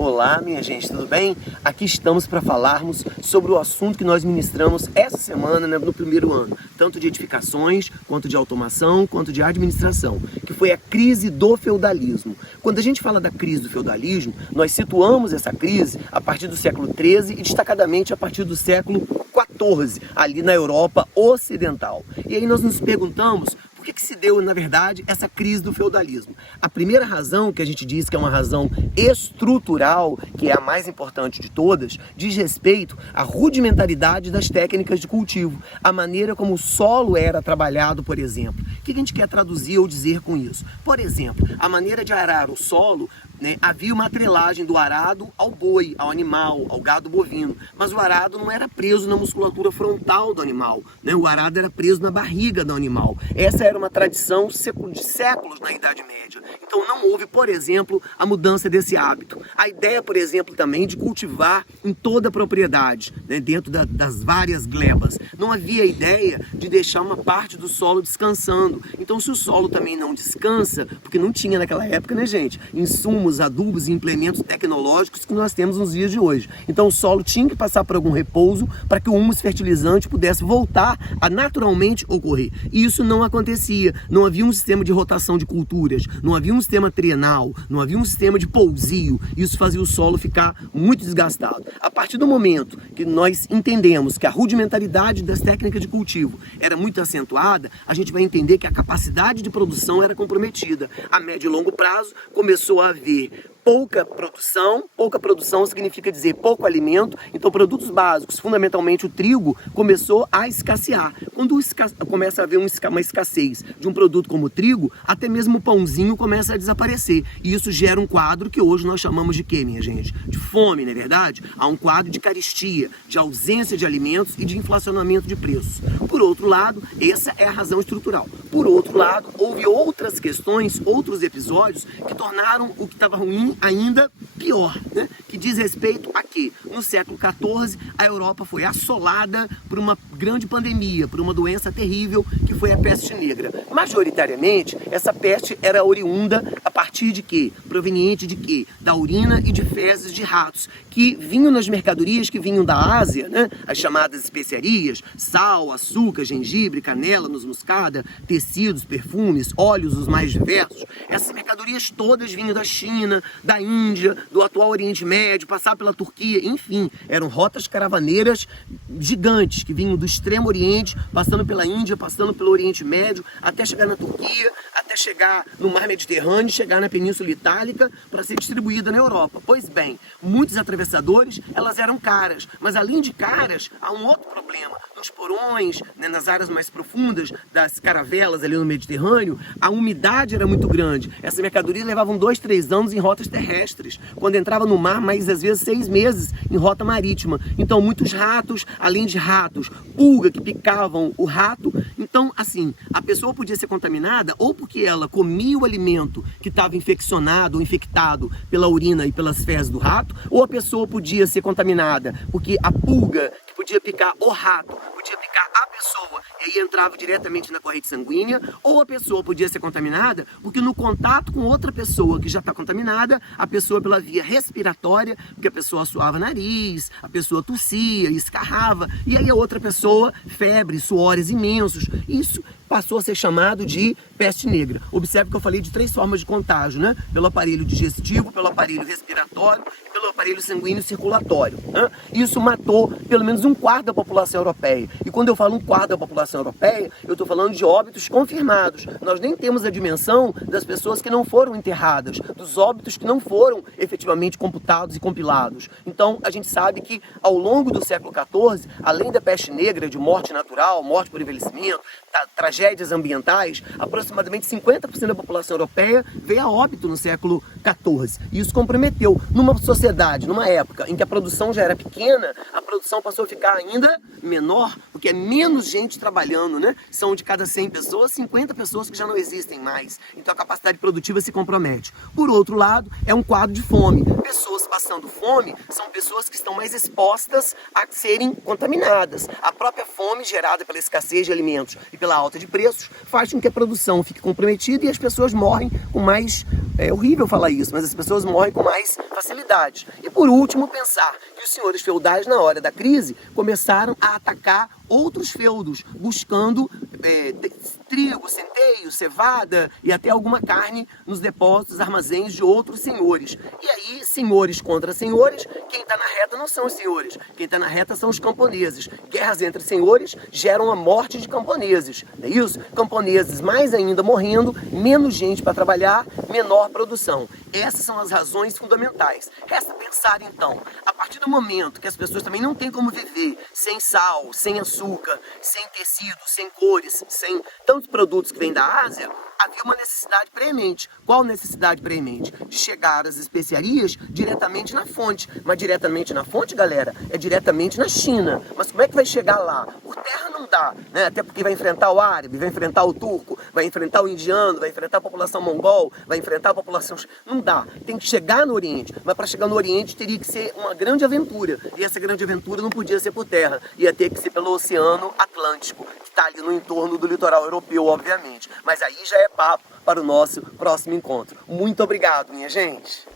Olá, minha gente, tudo bem? Aqui estamos para falarmos sobre o assunto que nós ministramos essa semana, né, no primeiro ano, tanto de edificações, quanto de automação, quanto de administração, que foi a crise do feudalismo. Quando a gente fala da crise do feudalismo, nós situamos essa crise a partir do século XIII e destacadamente a partir do século XIV, ali na Europa Ocidental. E aí nós nos perguntamos por que se deu, na verdade, essa crise do feudalismo. A primeira razão, que a gente diz que é uma razão estrutural, que é a mais importante de todas, diz respeito à rudimentaridade das técnicas de cultivo, a maneira como o solo era trabalhado, por exemplo. O que a gente quer traduzir ou dizer com isso? Por exemplo, a maneira de arar o solo, né, havia uma atrelagem do arado ao boi, ao animal, ao gado bovino, mas o arado não era preso na musculatura frontal do animal, né? O arado era preso na barriga do animal. Essa era uma tradição de séculos na Idade Média. Então não houve, por exemplo, a mudança desse hábito. A ideia, por exemplo, também de cultivar em toda a propriedade, né, dentro das várias glebas. Não havia ideia de deixar uma parte do solo descansando. Então se o solo também não descansa, porque não tinha naquela época, né, gente, insumos, adubos e implementos tecnológicos que nós temos nos dias de hoje. Então o solo tinha que passar por algum repouso para que o humus fertilizante pudesse voltar a naturalmente ocorrer. E isso não acontecia. Não havia um sistema de rotação de culturas, não havia um sistema trienal, não havia um sistema de pousio. Isso fazia o solo ficar muito desgastado. A partir do momento que nós entendemos que a rudimentaridade das técnicas de cultivo era muito acentuada, a gente vai entender que a capacidade de produção era comprometida. A médio e longo prazo começou a haver pouca produção significa dizer pouco alimento, então produtos básicos, fundamentalmente o trigo, começou a escassear. Quando começa a haver uma escassez de um produto como o trigo, até mesmo o pãozinho começa a desaparecer. E isso gera um quadro que hoje nós chamamos de quê, minha gente? De fome, não é verdade? Há um quadro de carestia, de ausência de alimentos e de inflacionamento de preços. Por outro lado, essa é a razão estrutural. Por outro lado, houve outras questões, outros episódios que tornaram o que estava ruim ainda pior, né? Que diz respeito a que, no século XIV, a Europa foi assolada por uma grande pandemia, por uma doença terrível, que foi a peste negra. Majoritariamente, essa peste era oriunda a partir de quê? Proveniente de quê? Da urina e de fezes de ratos, que vinham nas mercadorias que vinham da Ásia, né? As chamadas especiarias, sal, açúcar, gengibre, canela, noz moscada, tecidos, perfumes, óleos os mais diversos. Essas mercadorias todas vinham da China, da Índia, do atual Oriente Médio, passar pela Turquia, enfim, eram rotas caravaneiras gigantes que vinham do Extremo Oriente, passando pela Índia, passando pelo Oriente Médio, até chegar na Turquia, até chegar no Mar Mediterrâneo, chegar na Península Itálica para ser distribuída na Europa. Pois bem, muitos atravessadores, elas eram caras, mas além de caras, há um outro problema. Nos porões, né, nas áreas mais profundas das caravelas ali no Mediterrâneo, a umidade era muito grande. Essas mercadorias levavam 2, 3 anos em rotas terrestres, quando entrava no mar, mais às vezes 6 meses em rota marítima. Então muitos ratos, além de ratos, pulga que picavam o rato. Então assim, a pessoa podia ser contaminada ou porque ela comia o alimento que estava infeccionado ou infectado pela urina e pelas fezes do rato, ou a pessoa podia ser contaminada porque a pulga que podia picar o rato, podia picar a pessoa e aí entrava diretamente na corrente sanguínea, ou a pessoa podia ser contaminada porque no contato com outra pessoa que já está contaminada, a pessoa pela via respiratória, porque a pessoa suava nariz, a pessoa tossia, escarrava, e aí a outra pessoa, febre, suores imensos, isso passou a ser chamado de peste negra. Observe que eu falei de 3 formas de contágio, né? Pelo aparelho digestivo, pelo aparelho respiratório e pelo aparelho sanguíneo circulatório, né? Isso matou pelo menos 1/4 da população europeia. E quando eu falo 1/4 da população europeia, eu estou falando de óbitos confirmados. Nós nem temos a dimensão das pessoas que não foram enterradas, dos óbitos que não foram efetivamente computados e compilados. Então, a gente sabe que ao longo do século XIV, além da peste negra, de morte natural, morte por envelhecimento, tragédias ambientais, aproximadamente 50% da população europeia veio a óbito no século XIV. E isso comprometeu. Numa sociedade, numa época em que a produção já era pequena, a produção passou a ficar ainda menor, porque é menos gente trabalhando, né? São de cada 100 pessoas, 50 pessoas que já não existem mais. Então a capacidade produtiva se compromete. Por outro lado, é um quadro de fome. Pessoas passando fome são pessoas que estão mais expostas a serem contaminadas. A própria fome gerada pela escassez de alimentos e pela alta de preços faz com que a produção fique comprometida e as pessoas morrem com mais... É horrível falar isso, mas as pessoas morrem com mais facilidade. E por último, pensar que os senhores feudais, na hora da crise, começaram a atacar outros feudos, buscando trigo, centeio, cevada e até alguma carne nos depósitos, armazéns de outros senhores. E aí, senhores contra senhores, quem está na reta não são os senhores, quem está na reta são os camponeses. Guerras entre senhores geram a morte de camponeses, não é isso? Camponeses mais ainda morrendo, menos gente para trabalhar, menor produção. Essas são as razões fundamentais. Resta pensar então, a partir do momento que as pessoas também não têm como viver sem sal, sem açúcar, sem tecido, sem cores, sem tantos produtos que vêm da Ásia, havia uma necessidade preemente. Qual necessidade preemente? De chegar às especiarias diretamente na fonte. Mas diretamente na fonte, galera, é diretamente na China. Mas como é que vai chegar lá? Por terra não dá, né? Até porque vai enfrentar o árabe, vai enfrentar o turco, vai enfrentar o indiano, vai enfrentar a população mongol, vai enfrentar a população... Não dá. Tem que chegar no Oriente. Mas para chegar no Oriente teria que ser uma grande aventura. E essa grande aventura não podia ser por terra. Ia ter que ser pelo Oceano Atlântico, que está ali no entorno do litoral europeu, obviamente. Mas aí já é papo para o nosso próximo encontro. Muito obrigado, minha gente!